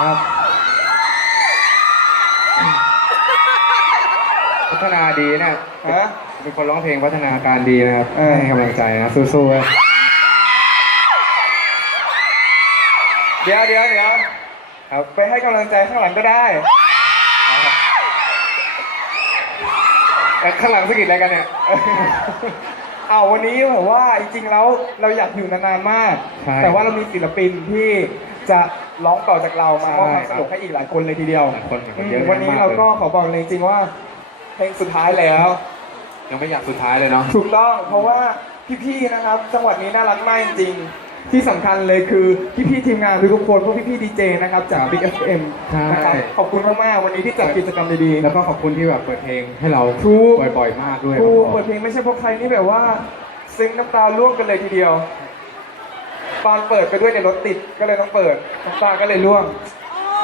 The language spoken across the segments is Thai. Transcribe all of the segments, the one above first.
ครับพัฒนาดีเนี่ยฮะเป็นคนร้องเพลงพัฒนาการดีนะครับเออให้กำลังใจนะสู้ๆไว้เดี๋ยวเดี๋ยวเดี๋ยวครับไปให้กำลังใจข้างหลังก็ได้แต่ข้างหลังสะกิดอะไรกันเนี่ย เอาวันนี้แบบว่าจริงๆแล้วเราอยากอยู่นานๆมาก ใช่ แต่ว่าเรามีศิลปินที่จะ ร้องต่อจากเรามามอบความใช่สนุกให้อีกหลายคนเลยทีเดียวหลายคนเยอะอืมแยะวันนี้มากเราเลยก็ขอบอกเลยจริงๆว่าเพลงสุดท้ายแล้ว ยังไม่อยากสุดท้ายเลยเนาะ ถูกต้องเพราะว่าพี่ๆนะครับ จังหวัดนี้น่ารักมากจริงๆที่สำคัญเลยคือพี่ๆทีมงานทุกคนพวกพี่ๆดีเจนะครับจาก Big FM ใช่ นะครับขอบคุณมากๆวันนี้ที่จัดกิจกรรมดีๆ แล้วก็ขอบคุณที่แบบเปิดเพลงให้เราถูก บ่อยๆมากด้วยครูครับเปิดเพลงไม่ใช่พวกใครนี่แบบว่า ซึ้งน้ำตาร่วงกันเลยทีเดียว ตอนเปิดไปด้วยในรถติดก็เลยต้องเปิดน้ำตาก็เลยร่วง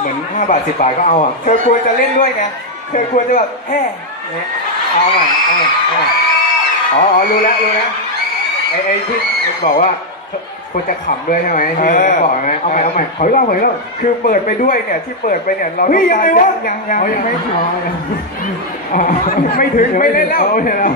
เหมือน5บาท10บาทก็เอาอะ เธอควรจะเล่นด้วยไงเธอควรจะแบบแฮ่อย่างเงี้ยเอาใหม่เอาใหม่เอาใหม่อ๋ออ๋อรู้แล้วรู้แล้วไอ้ไอ้ที่บอกว่าควรจะขำด้วยใช่ไหมที่บอกไหมเอาใหม่เอาใหม่ขออีกรอบขออีกรอบ คือเปิดไปด้วยเนี่ยที่เปิดไปเนี่ยเราเฮ้ยต้อยังไงวะ ยังยังอ๋อยังไม่ถึงอ๋อยังอ่าไม่ถึง ไม่เล่นแล้วอาไม่เล่นแล้ว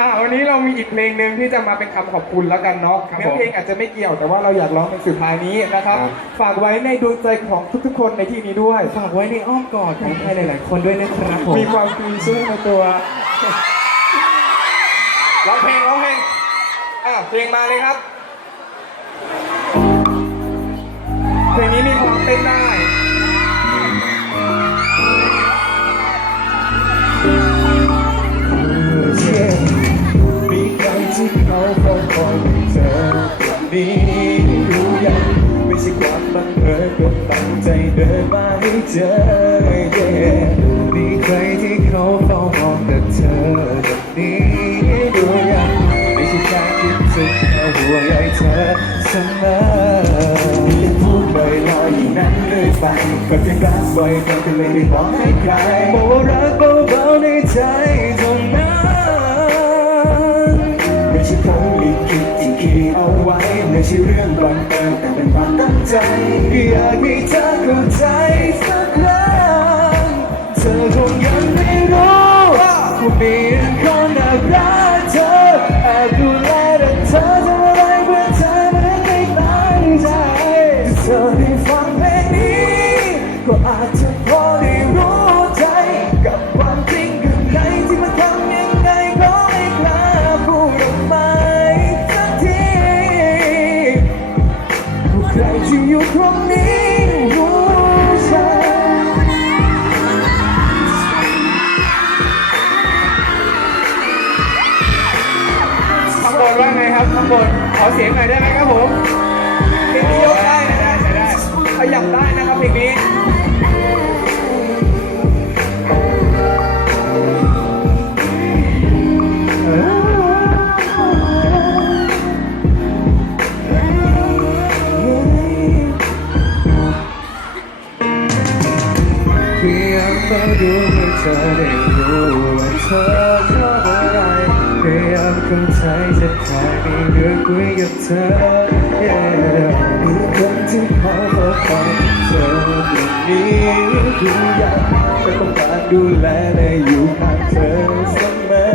อ่าวันนี้เรามีอีกเพลงหนึ่งที่จะมาเป็นคำขอบคุณแล้วกันเนาะครับเนื้อเพลงอาจจะไม่เกี่ยวแต่ว่าเราอยากร้องเป็นสุดท้ายนี้นะครับ ครับ ฝากไว้ในดวงใจของทุกๆ คนในที่นี้ด้วย ฝากไว้ในอ้อมกอดของใครหลาย ๆ คนด้วยนะครับผมมีความคลีเช่ในตัวร้องเพลงร้องเพลงอะเพลงมาเลยครับ เพลงนี้มีความเต้นได้ เจอมีใครที่เขาเฝ้ามองแต่เธอแบบนี้ด้วยังไม่ใช่แค่คิดถึงแค่หัวใจเธอเสมอพูดลอยลอยอย่างนั้นเรื่อยไปก็จะรักบ่อยครั้งก็เลยไม่บอกให้ใครบอกว่ารักเบาๆในใจ คิดที่คิดเอาไว้ไม่ใช่เรื่องบังเอิญแต่เป็นความตั้งใจอยากให้เธอเข้าใจสักครั้งเธอคงยังไม่รู้ว่ามีคนอะไร เสียงหน่อยได้ไหมครับผมเพลงนี้ยกได้นะได้ใช้ได้ขยับได้นะครับเพลงนี้เพียงเฝ้าดูให้เธอได้ เข้าใจจะคอยมีเรื่องคุยกับเธอ yeah มีคนที่เขาเขาคอเธอแบบนี้คืออยากจะต้องการดูแลและอยู่ข้างเธอเสมอ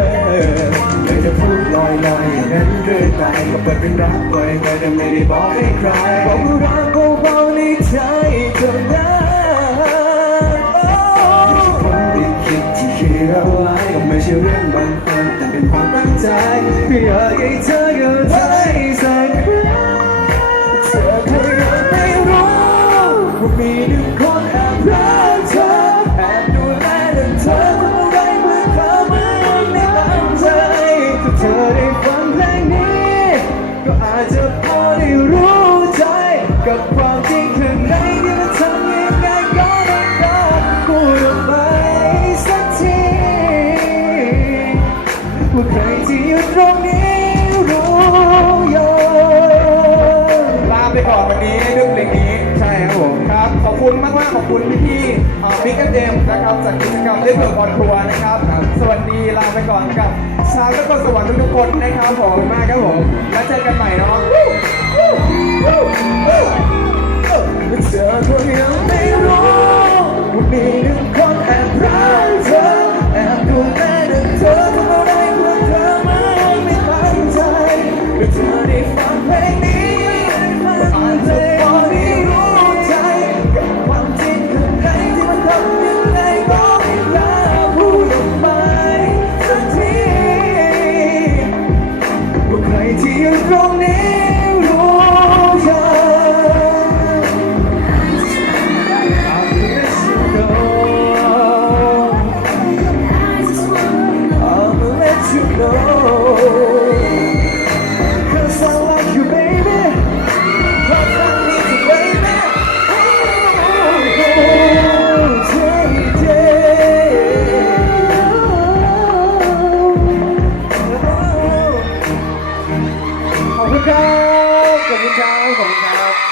ไม่จะพูดลอยลอยๆอย่างนั้นเรื่อยไปก็เปิดเป็นรักไว้ไว้แต่ไม่ได้บอกให้ใครบอกว่ารักเบา อยากให้เธอเข้าใจ ไปก่อนวันนี้ด้วยเพลงนี้ใช่ครับผมครับขอบคุณมากมากๆขอบคุณพี่ๆบิ๊กเจมนะครับจากกิจกรรมเล่นเกิดออนทัวร์นะครับสวัสดีลาไปก่อนกับชาวและคนสวรรค์ทุกๆคนนะครับผมขอบคุณมากครับผมแล้วเจอกันใหม่เนาะ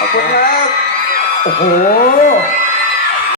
ขอบคุณครับ โอ้โห